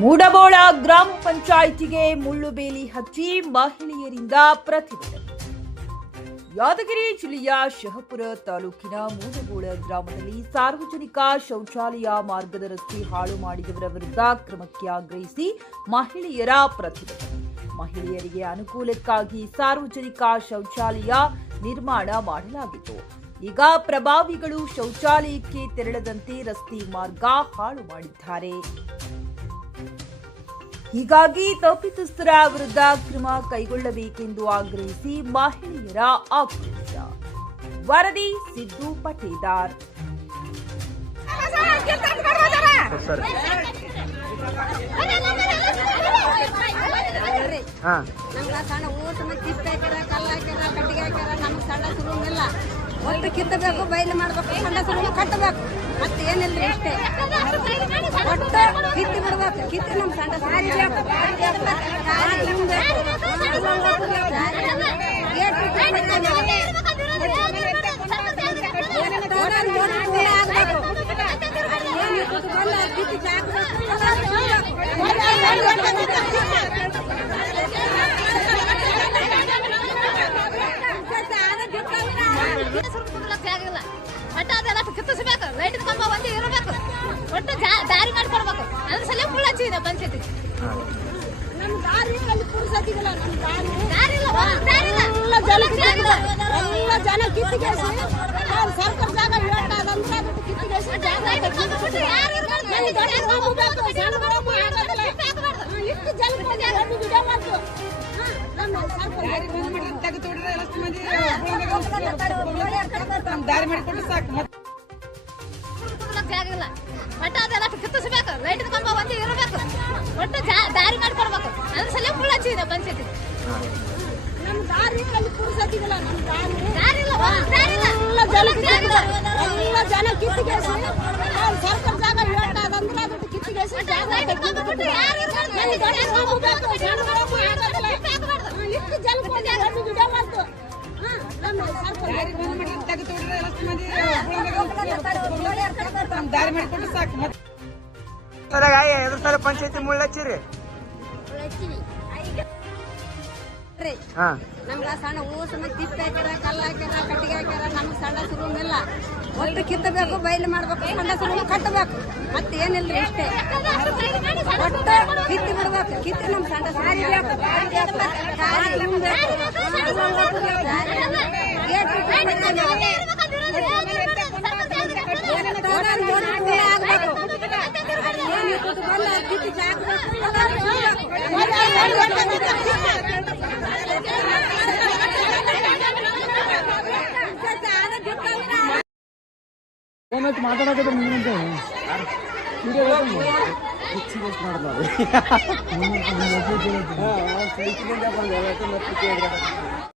ಮೂಡಬೋಳ ಗ್ರಾಮ ಪಂಚಾಯಿತಿಗೆ ಮುಳ್ಳುಬೇಲಿ ಹಚ್ಚಿ ಮಹಿಳೆಯರಿಂದ ಪ್ರತಿಭಟನೆ. ಯಾದಗಿರಿ ಜಿಲ್ಲೆಯ ಶಹಪುರ ತಾಲೂಕಿನ ಮೂಡಬೋಳ ಗ್ರಾಮದಲ್ಲಿ ಸಾರ್ವಜನಿಕ ಶೌಚಾಲಯ ಮಾರ್ಗದ ರಸ್ತೆ ಹಾಳು ಮಾಡಿದವರ ವಿರುದ್ಧ ಕ್ರಮಕ್ಕೆ ಆಗ್ರಹಿಸಿ ಮಹಿಳೆಯರ ಪ್ರತಿಭಟನೆ. ಮಹಿಳೆಯರಿಗೆ ಅನುಕೂಲಕ್ಕಾಗಿ ಸಾರ್ವಜನಿಕ ಶೌಚಾಲಯ ನಿರ್ಮಾಣ ಮಾಡಲಾಗಿತ್ತು. ಈಗ ಪ್ರಭಾವಿಗಳು ಶೌಚಾಲಯಕ್ಕೆ ತೆರಳದಂತೆ ರಸ್ತೆ ಮಾರ್ಗ ಹಾಳು ಮಾಡಿದ್ದಾರೆ. ಹೀಗಾಗಿ ತಪ್ಪಿತಸ್ಥರ ವಿರುದ್ಧ ಕ್ರಮ ಕೈಗೊಳ್ಳಬೇಕೆಂದು ಆಗ್ರಹಿಸಿ ಮಹಿಳೆಯರ ಆಕ್ರೋಶ. ವರದಿ ಸಿದ್ದು ಪಟೇದಾರ್. ನಮ್ಗೆ ಸಣ್ಣ ಊಟ ಕಿತ್ತ ಹಾಕ್ಯಾರ, ಕಲ್ಲು ಹಾಕ್ಯಾರ, ಕಟ್ಟಿಗೆ ಹಾಕ್ಯಾರ. ನಮ್ಗೆ ಸಣ್ಣ ಸುರುವಿಲ್ಲ. ಒಟ್ಟು ಕಿತ್ತಬೇಕು, ಬಯಲು ಮಾಡ್ಬೇಕು, ಸಣ್ಣ ಸುರುವು ಕಟ್ಟಬೇಕು. ಮತ್ತೆ ಏನಿಲ್ರಿ ಅಷ್ಟೇ. ಒಟ್ಟು ಕಿತ್ತಿ ಬಿಡ್ಬೇಕು. ಕಿತ್ತಿ ನಮ್ಮ ಸಣ್ಣ ಕಿತ್ತಿಸ್ಬೇಕು. ಲೈಟ್ ಕಂಬ ಒಂದೇ ಇರಬೇಕು. ಒಟ್ಟು ದಾರಿ ಮಾಡಿಕೊಡ್ಬೇಕು. ಅದ್ರ ಸಲ ಮುಳ್ಳು ಹಚ್ಚಿದೆ ಪಂಚಾಯತಿ. ನಮ್ಮ ದಾರಿ ಪುರ್ಸತಿಗಿಲ್ಲ. ನಮ್ಮ ದಾರಿ ಎಲ್ಲ ಜನ ಕಿತ್ತಿಗೆಸಿ ಸರ್ಕಾರ ಜಾಗ ಹೇಳ್ತಾದಂತ ಕಿತ್ತಿಗೆಸಿ ಇಷ್ಟು ಜನ ಮಾಡ್ತು. ದಾರಿ ಮಾಡಿಕೊಟ್ಟು ಸಾಕು. ಜಾಗಿಲ್ಲ. ಬಟ್ ಅದೆಲ್ಲ ಕಿತ್ತಿಸ್ಬೇಕು. ಲೈಟ್ ಕಂಬ ಒಂದೇ ಇರಬೇಕು. ಒಟ್ಟು ದಾರಿ ಮಾಡಿಕೊಡ್ಬೇಕು. ಅದ್ರ ಸಲ ಮುಳ್ಳು ಹಚ್ಚಿದೆ ಪಂಚಾಯತಿ. ನಮ್ಮ ದಾರಿ ಪುರ್ಸತಿಗಿಲ್ಲ. ನಮ್ಮ ದಾರಿ ಎಲ್ಲ ಜನ ಕಿತ್ತಿಗೆಸಿ ಸರ್ಕಾರ ಜಾಗ ಹೇಳ್ತಾದಂದ್ರೆ ಅದಕ್ಕೆ ಕಿತ್ತಿಗೆಸಿ ಇಷ್ಟು ಜನ ವಿಡಿಯೋ ಮಾಡ್ತು. ದಾರಿ ಮಾಡಿಕೊಟ್ಟು ಸಾಕು. ಎದ್ರ ಸಲ ಪಂಚಾಯತಿ ಮುಳ್ಳು ಹಚ್ಚಿರಿ? ನಮ್ಗ ಸಣ್ಣ ಊಟ ಕಿತ್ತ ಹಾಕ್ಯಾರ, ಕಲ್ಲು ಹಾಕ್ಯಾರ, ಕಟ್ಟಿಗೆ ಹಾಕ್ಯಾರ. ನಮ್ಗೆ ಸಣ್ಣ ಸುರುವಿಲ್ಲ. ಒಟ್ಟು ಕಿತ್ತಬೇಕು, ಬಯಲು ಮಾಡ್ಬೇಕು, ಸಣ್ಣ ಸುರುವು ಕಟ್ಟಬೇಕು. ಮತ್ತೆ ಏನಿಲ್ರಿ ಅಷ್ಟೇ. ಒಟ್ಟು ಕಿತ್ತಿ ಬಿಡ್ಬೇಕು. ಕಿತ್ತಿ ನಮ್ಮ ಸಣ್ಣ ಮಾತಾಡೋದು